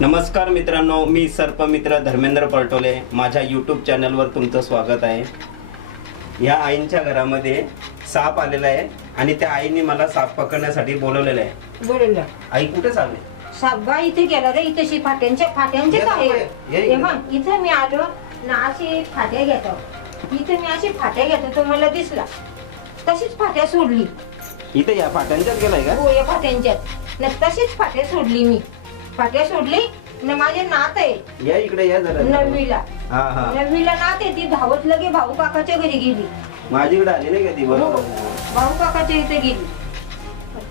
नमस्कार मित्रांनो, मी सर्पमित्र धर्मेंद्र पलटोले. माझ्या यूट्यूब चॅनलवर तुमचं स्वागत आहे. या आईंच्या घरामध्ये साप आलेला आहे आणि त्या आईने मला साप पकडण्यासाठी बोलवलेलं आहे. बोलवलं आई कुठे चालले? सापगा इथे गेला रे. इथे फाट्यांचे आहे मग इथे मी आलो ना. अशी फाट्या घेतो. इथे मी अशी फाट्या घेतो तो मला दिसला. तशीच फाट्या सोडली. इथे या फाट्यांच्यात गेलाय का? हो, या फाट्यांच्यात. न तशीच फाट्या सोडली मी. फाट्या सोडली न. माझे नात आहे या इकडे या जरा. नववीला. हा हा. नववीला नात आहे. ती धावत लगे भाऊ काकाच्या घरी गेली. माझीकडे आली नाही का ती? बरोबर. भाऊ काकाच्या इथे गेली.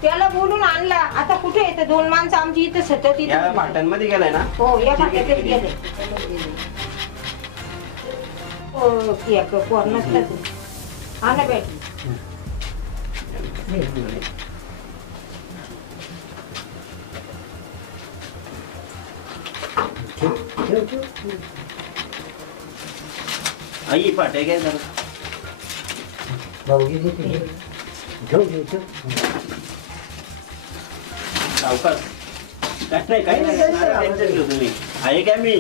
त्याला बोलून आणला. आता कुठे येते? 2 माणसं आमची इथे सतत या इथे. फाट्यांमध्ये गेलाय ना? हो, या फाट्यातच गेले. हो, एक कोण तू आणा बॅटरी. आई फाट्या घ्या जरा. सावकाश. काय नाही नका टेन्शन घेऊ तुम्ही. आहे काय मी?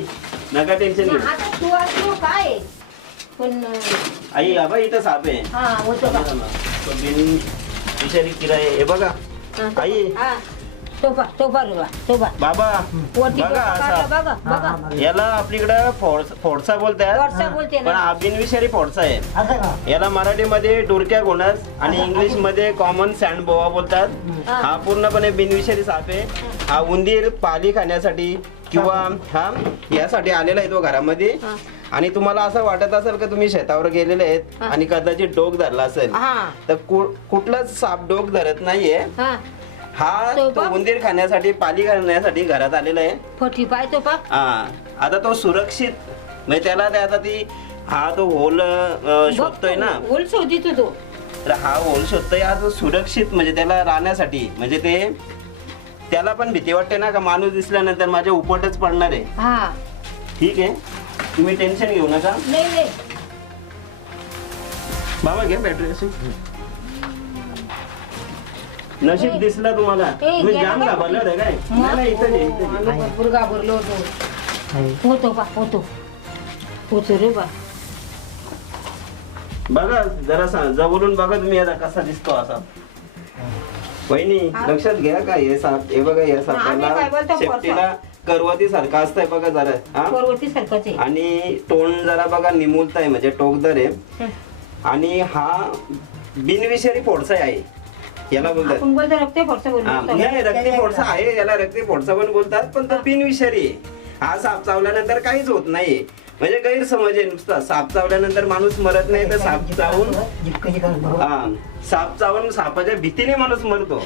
नका टेन्शन घेऊ. आता तू असलो काय पण आई बाबा इथं साप आहे. हा होतो का? तो बिन विषारी किडा आहे. हे बघा आई. हा, टोपा बाबा वरती बघा असा. बघा बघा. याला आपलीकडं फोडसा बोलतात, वर्षा बोलते पण ना. हा बिनविषारी फोडसा आहे. याला मराठीमध्ये डोरक्या घोणस आणि इंग्लिश मध्ये कॉमन सँड बोवा बोलतात. हा पूर्णपणे बिनविषारी साप आहे. हा उंदीर पाली खाण्यासाठी किंवा हा यासाठी आलेला आहे तो घरामध्ये. आणि तुम्हाला असं वाटत असेल का तुम्ही शेतावर गेलेले आहेत आणि कदाचित डोक धरला असेल, तर कुठलाच साप डोक धरत नाहीये. हा तो उंदीर खाण्यासाठी पाली घालण्यासाठी घरात आलेला आहे. फटी पाय तो पा. आता तो सुरक्षित म्हणजे त्याला आता ती हा तो होल शोधतोय ना. होल शोधित तो. तर हा होल शोधतोय. हा तो सुरक्षित म्हणजे त्याला राहण्यासाठी म्हणजे ते त्याला पण भीती वाटते ना का माणूस दिसल्यानंतर माझ्या उपटच पडणार आहे. हा ठीक आहे, तुम्ही टेन्शन घेऊ नका. नाही बाबा घ्या बॅटरी. अशी नशीब दिसला तुम्हाला. तुम्ही जाम घाबरले होते काय? नाही इथं भरपूर घाबरलो होतो होतो रे बा. बघा जरा जवळून बघा तुम्ही आता कसा दिसतो असा. वहिनी लक्षात घ्या का हे साप. हे बघा या सापाला शेपटीला करवती सारखा असतंय बघा जरा. करवती सारखाच आहे. आणि तोंड जरा बघा निमुलताय म्हणजे टोकदार आहे. आणि हा बिनविषारी फोडसा आहे. याला बोलतात रक्ती फोडसा आहे. याला रक्ती फोडसा पण बोलतात, पण तो बिनविषारी आहे. हा साप चावल्यानंतर काहीच होत नाही. म्हणजे गैरसमज आहे नुसता. साप चावल्यानंतर माणूस मरत नाही, तर साप चावून सापाच्या भीतीने माणूस मरतो.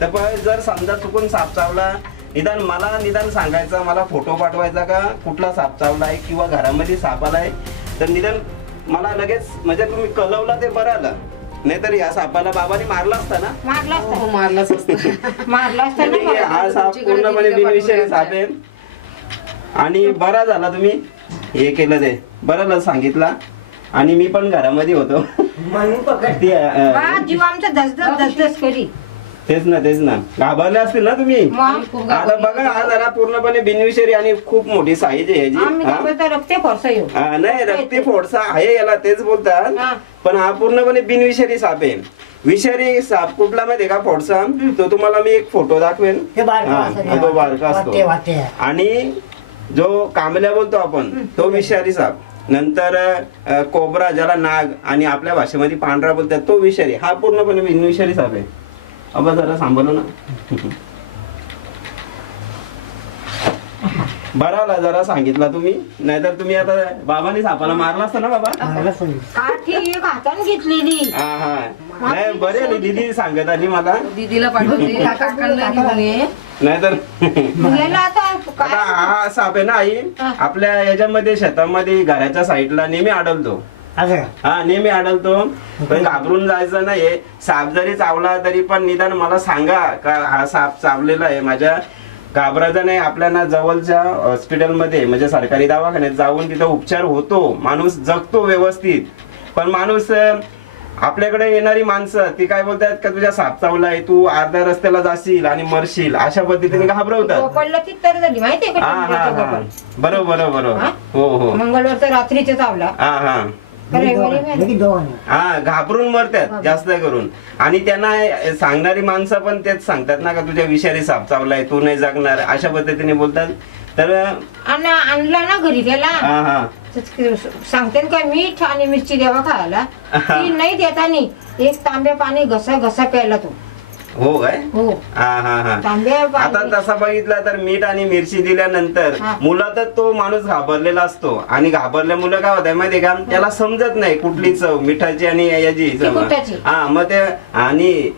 तर जर समजा चुकून साप चावला, निदान सांगायचा, मला फोटो पाठवायचा का कुठला साप चावलाय किंवा घरामध्ये साप आलाय, तर निदान मला लगेच म्हणजे तुम्ही कळवला ते बरं आलं. नाहीतर या सापाला बाबाने मारला असता ना. मारला असता. हा साप पूर्णपणे बिनविषारी साप आहे. आणि बरा झाला तुम्ही हे केलं, ते बरं सांगितलं. आणि मी पण घरामध्ये होतो. जीव आमचा धसधस करी. तेच ना घाबरले असतील ना तुम्ही. आता बघा हा जरा पूर्णपणे बिनविषारी आणि खूप मोठी साईज आहे याची. नाही रक्ती फोडसा आहे याला तेच बोलतात, पण हा पूर्णपणे बिनविषारी साप आहे. विषारी साप कुठला माहितीये का? फोडसा. तो तुम्हाला मी एक फोटो दाखवेन. तो बारका असतो. आणि जो कांबल्या बोलतो आपण तो विषारी साप. नंतर कोबरा ज्याला नाग आणि आपल्या भाषेमध्ये पांढरा बोलतात तो विषारी. हा पूर्णपणे बिनविषारी साप आहे. अबा जरा सांभाळू ना. बराला जरा सांगितला तुम्ही, नाहीतर तुम्ही आता बाबाने सापाला मारला असता ना बाबा. हाताने घेतलेली. नाही बरे आली दीदी सांगत आली मला. दीदीला पाठवते. नाहीतर आता हा साप आहे ना आई, आपल्या याच्यामध्ये शेतामध्ये घराच्या साईडला नेहमी आढळतो. नेहमी आढळतो. पण घाबरून जायचं नाही. साप जरी चावला तरी पण निदान मला सांगा का हा साप चावलेला आहे. माझ्या घाबरायचं नाही. आपल्याला जवळच्या हॉस्पिटलमध्ये म्हणजे सरकारी दवाखान्यात जाऊन तिथं उपचार होतो. माणूस जगतो व्यवस्थित. पण माणूस आपल्याकडे येणारी माणसं ती काय बोलतात का तुझ्या साप चावलाय, तू अर्ध्या रस्त्याला जाशील आणि मरशील, अशा पद्धतीने घाबरवतात. गोपाळला ती तर झाली माहितीये का हा हा टोमॅटोचा हा गोपाळ? बरोबर बरोबर. हा? हो हो. मंगळवार तर रात्रीचे चावला, हा हा रविवारी मेला. हा घाबरून मरतात जास्त करून. आणि त्यांना सांगणारी माणसं पण तेच सांगतात ना का तुझ्या विषारी साप चावलाय, तू नाही जगणार, अशा पद्धतीने बोलतात. तर आणि आणला ना घरी त्याला, हा हा सांगते ना काय मीठ आणि मिरची द्यावा खायला, ती नाही देतानी एक तांब्या पाणी घसा घसा प्यायला तो. हो काय. हो हा हा हा. तांब्या आता पाणी. तसा बघितला तर मीठ आणि मिरची दिल्यानंतर हा. मुलातच तो माणूस घाबरलेला असतो. आणि घाबरल्या मुलं काय होत माहितीये का, त्याला समजत नाही कुठली चव मिठाची आणि याची चव. तिखटाची. हा मग ते आणि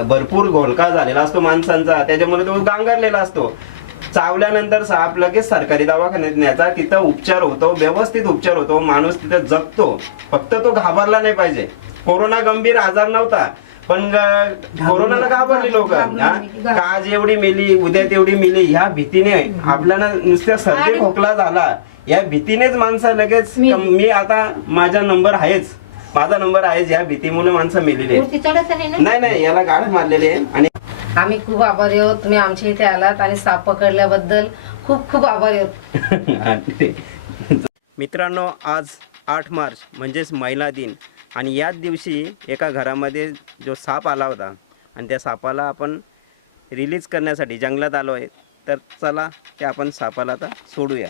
भरपूर घोळका झालेला असतो माणसांचा, त्याच्यामुळे तो गांगरलेला असतो. चावल्यानंतर साप लगेच सरकारी दवाखान्यात न्यायचा, तिथं उपचार होतो, व्यवस्थित उपचार होतो, माणूस तिथं जगतो. फक्त तो घाबरला नाही पाहिजे. कोरोना गंभीर आजार नव्हता, पण कोरोनाला घाबरली लोक. आज एवढी मेली, उद्या तेवढी मेली, ह्या भीतीने आपल्याला नुसत्या सर्दी खोकला झाला या भीतीनेच माणसं लगेच मी आता माझा नंबर आहेच, माझा नंबर आहेच, या भीतीमुळे माणसं मेलेली आहेत. नाही नाही याला गाठ मारलेली आहे. आणि आम्ही खूप आभारी आहोत, तुम्ही आमच्या इथे आलात आणि साप पकडल्याबद्दल खूप खूप आभारी आहोत. मित्रांनो, आज 8 मार्च म्हणजेच महिला दिन, आणि याच दिवशी एका घरामध्ये जो साप आला होता आणि त्या सापाला आपण रिलीज करण्यासाठी जंगलात आलो आहे. तर चला त्या आपण सापाला आता सोडूया.